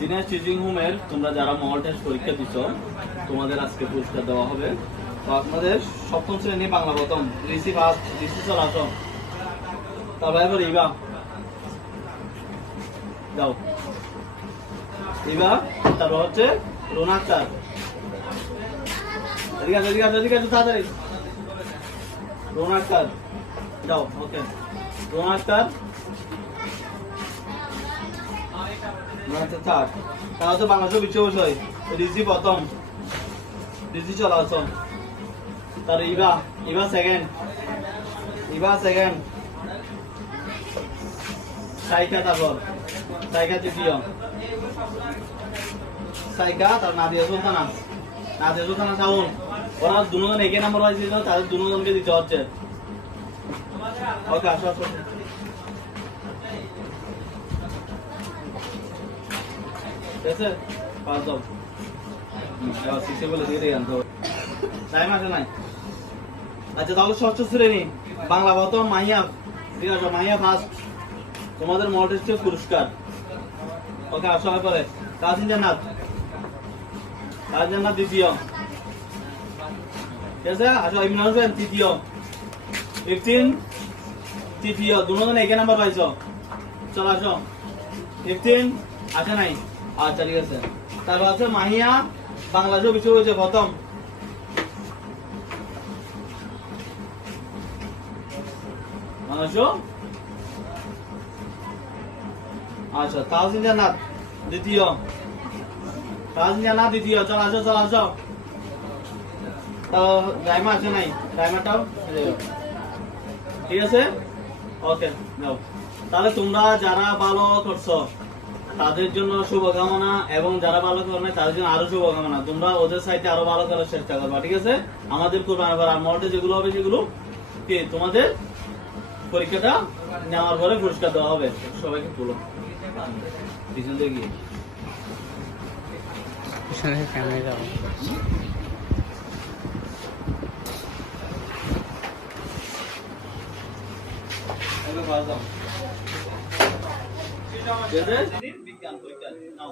Genius teaching হোমের তোমরা যারা মডেল টেস্ট পরীক্ষা দিছো তোমাদের আজকে পুরস্কার দেওয়া হবে। তো আপনাদের সপ্তম শ্রেণী বাংলা প্রথম রিসি ফার্স্ট রিসি চলাচল তারপরে এবার ইবা যাও ইবা তারপর হচ্ছে রোনা আক্তার এদিকে তাড়াতাড়ি রোনা আক্তার যাও ওকে রোনা আক্তার তাহলে তো বাংলাদেশের বিশ্ব বিষয় রিসি প্রথম রিসি চলাচল তার ইবা সেকেন্ড সাইকা তারপর সাইকা তৃতীয় সাইকা তার নাদিয়া সুলতানা শাওন ওরা দুজন একই নাম্বার পাইছিল তাদের দুজনকে দিতে হচ্ছে ওকে আসো ঠিক আছে পাঁচ দাও এবার শিখে বলে দিয়ে দিয়ে আনতে হবে টাইম আছে নাই। আচ্ছা তাহলে ষষ্ঠ শ্রেণী বাংলা প্রথম মাহিয়া ঠিক আছে মাহিয়া ফার্স্ট তোমাদের মডেল টেস্টের পুরস্কার ওকে আসো পরে তাজিন জান্নাত দ্বিতীয় ঠিক আছে আসো ইমরান হোসেন তৃতীয় 15 তৃতীয় দুজন একই নাম্বার পাইছো চলো আসো 15 আসে নাই আচ্ছা ঠিক আছে তারপর আছে মাহিয়া বাংলাদেশ বিশ্ব হয়েছে প্রথম আচ্ছা তাহসিন জান্নাত দ্বিতীয় চল আসো তো রাইমা আছে নাই রাইমাটাও ঠিক আছে ওকে নাও তাহলে তোমরা যারা ভালো করছো তাদের জন্য শুভকামনা এবং যারা ভালো করে না তাদের জন্য আরো শুভকামনা। তোমরা ওদের সাইডে আরো ভালো করার চেষ্টা করবা ঠিক আছে। আমাদের কোরবানি করার মডেল যেগুলো হবে সেগুলো কি তোমাদের পরীক্ষাটা নেওয়ার পরে পুরস্কার দেওয়া হবে। সবাইকে বলো পিছন দিয়ে গিয়ে ক্যামেরা যাবো বিজ্ঞান পরীক্ষা নাও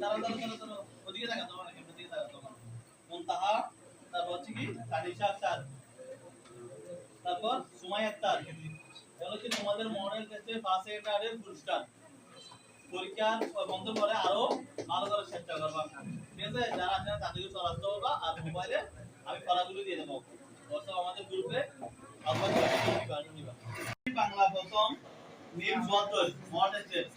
তারা ওদিকে দেখা তোমার দিকে দেখা তোমার মুনতাহা তারপর হচ্ছে কি তানিশা আক্তার তারপর সুমাইয়া আক্তার এগুলো হচ্ছে তোমাদের মডেল টেস্টে ফার্স্ট সেকেন্ডারের পুরস্কার। পরীক্ষা বন্ধ করে আরো ভালো করার চেষ্টা করবা ঠিক আছে। যারা আছে তাদেরকে চলাতে হবে আর মোবাইলে আমি পড়াগুলো দিয়ে দেবো আমাদের গ্রুপে বাংলা প্রথম নিম ৭২ মডেল টেস্ট